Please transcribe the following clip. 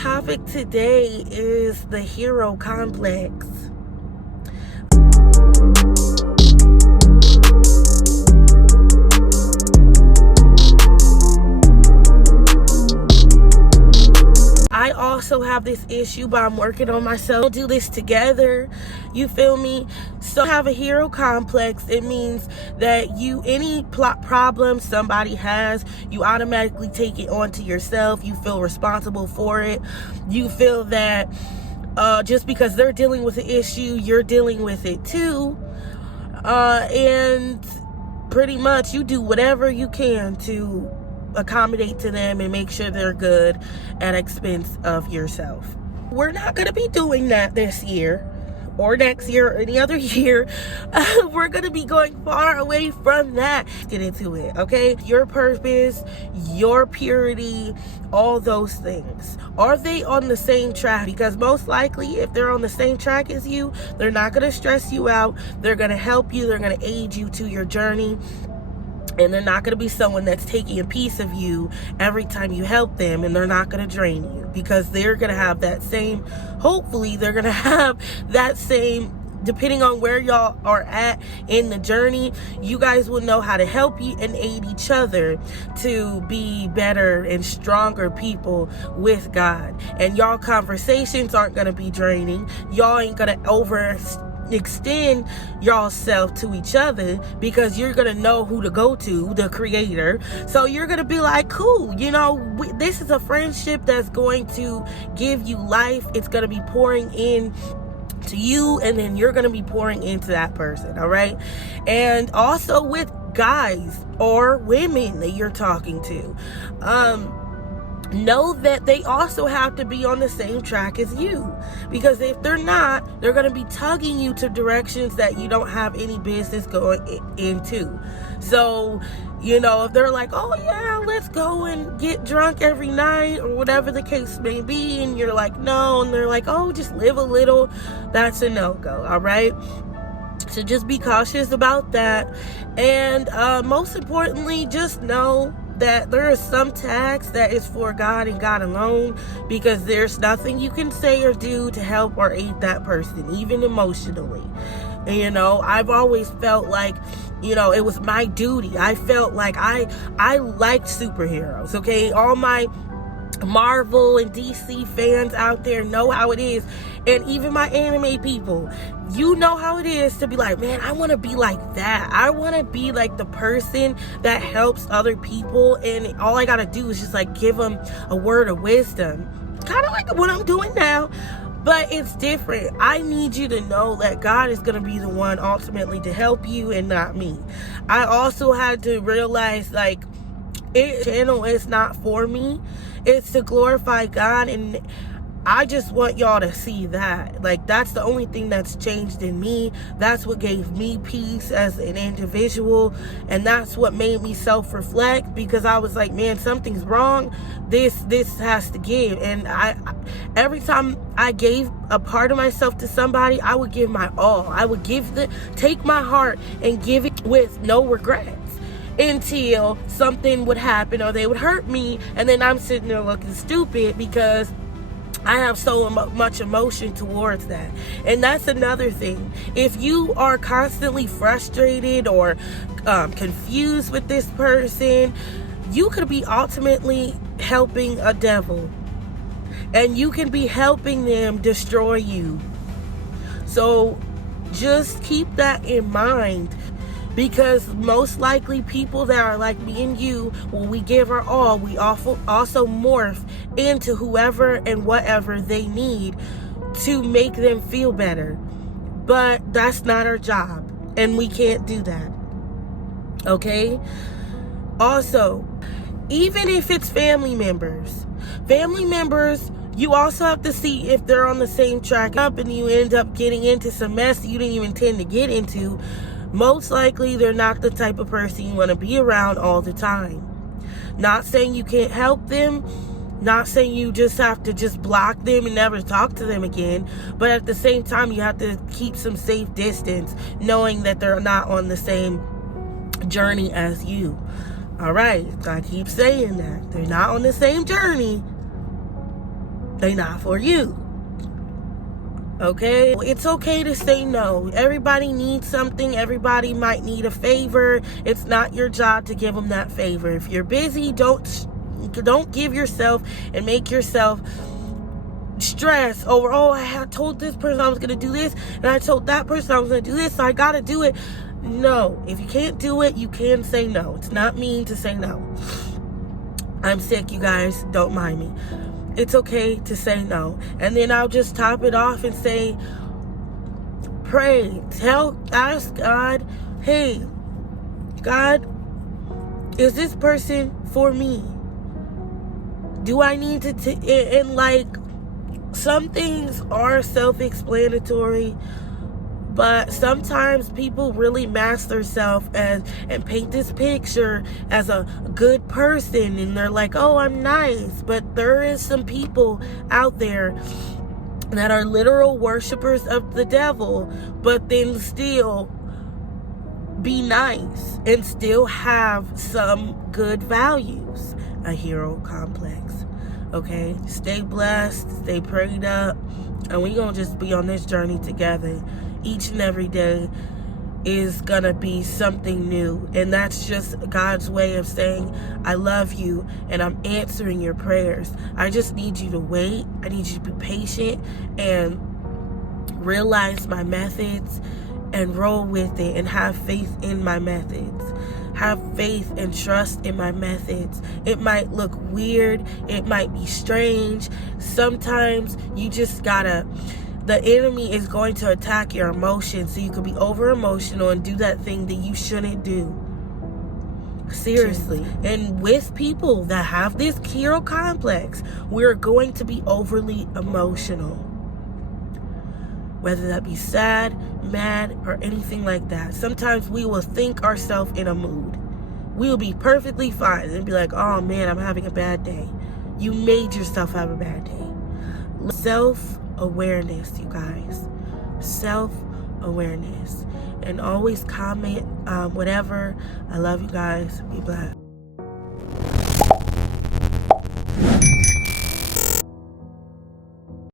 Topic today is the hero complex. I also have this issue, but I'm working on myself. We'll do this together. You feel me? So have a hero complex. It means that any plot problem somebody has, you automatically take it onto yourself. You feel responsible for it. You feel that just because they're dealing with the issue, you're dealing with it too. And pretty much you do whatever you can to accommodate to them and make sure they're good at expense of yourself. We're not going to be doing that this year or next year or any other year. We're going to be going far away from that. Let's get into it, okay? Your purpose, your purity, all those things. Are they on the same track? Because most likely, if they're on the same track as you, they're not going to stress you out. They're going to help you. They're going to aid you to your journey. And they're not going to be someone that's taking a piece of you every time you help them, and they're not going to drain you, because they're going to have that same, hopefully they're going to have that same, depending on where y'all are at in the journey, you guys will know how to help you and aid each other to be better and stronger people with God. And y'all conversations aren't going to be draining. Y'all ain't going to extend yourself to each other, because you're gonna know who to go to, the creator. So you're gonna be like, cool, this is a friendship that's going to give you life. It's gonna be pouring in to you, and then you're gonna be pouring into that person. All right. And also with guys or women that you're talking to, know that they also have to be on the same track as you, because if they're not, they're going to be tugging you to directions that you don't have any business going into. So, if they're like, oh yeah, let's go and get drunk every night or whatever the case may be, and you're like, no, and they're like, oh, just live a little, that's a no-go. All right. So just be cautious about that. And most importantly, just know that there is some tax that is for God and God alone, because there's nothing you can say or do to help or aid that person, even emotionally. And, I've always felt like, it was my duty. I felt like I liked superheroes, okay? All my Marvel and DC fans out there know how it is. And even my anime people, you know how it is to be like, man, I want to be like that. I want to be like the person that helps other people, and all I got to do is just like give them a word of wisdom, kind of like what I'm doing now. But it's different. I need you to know that God is going to be the one ultimately to help you, and not me. I also had to realize, like, channel is not for me. It's to glorify God, and I just want y'all to see that. Like, that's the only thing that's changed in me. That's what gave me peace as an individual, and that's what made me self-reflect, because I was like, man, something's wrong. This has to give. And every time I gave a part of myself to somebody, I would give my all. I would take my heart and give it with no regrets, until something would happen or they would hurt me, and then I'm sitting there looking stupid because I have so much emotion towards that. And that's another thing. If you are constantly frustrated or confused with this person, you could be ultimately helping a devil, and you can be helping them destroy you. So just keep that in mind, because most likely people that are like me and you, when we give our all, we also morph into whoever and whatever they need to make them feel better. But that's not our job, and we can't do that. Okay? Also, even if it's family members, you also have to see if they're on the same track up, and you end up getting into some mess you didn't even intend to get into. Most likely, they're not the type of person you want to be around all the time. Not saying you can't help them. Not saying you just have to just block them and never talk to them again. But at the same time, you have to keep some safe distance, knowing that they're not on the same journey as you. All right, I keep saying that. They're not on the same journey. They're not for you. Okay? It's okay to say no. Everybody needs something. Everybody might need a favor. It's not your job to give them that favor. If you're busy, don't give yourself and make yourself stress over, oh, I told this person I was going to do this, and I told that person I was going to do this, so I got to do it. No. If you can't do it, you can say no. It's not mean to say no. I'm sick, you guys. Don't mind me. It's okay to say no. And then I'll just top it off and say, pray. Ask God, hey, God, is this person for me? Do I need to and like, some things are self-explanatory, but sometimes people really mask themselves and paint this picture as a good person, and they're like, oh, I'm nice. But there is some people out there that are literal worshipers of the devil, but then still be nice and still have some good values. A hero complex. Okay, stay blessed, stay prayed up, and we're gonna just be on this journey together. Each and every day is gonna be something new, and that's just God's way of saying, I love you and I'm answering your prayers. I just need you to wait. I need you to be patient and realize my methods and roll with it and have faith in my methods. Have faith and trust in my methods. It might look weird. It might be strange. Sometimes you just gotta, the enemy is going to attack your emotions, so you could be over emotional and do that thing that you shouldn't do. Seriously. And with people that have this hero complex, we're going to be overly emotional. Whether that be sad, mad, or anything like that. Sometimes we will think ourselves in a mood. We will be Perfectly fine and be like, oh man, I'm having a bad day. You made yourself have a bad day. Self-awareness, you guys. Self-awareness. And always comment whatever. I love you guys. Be blessed.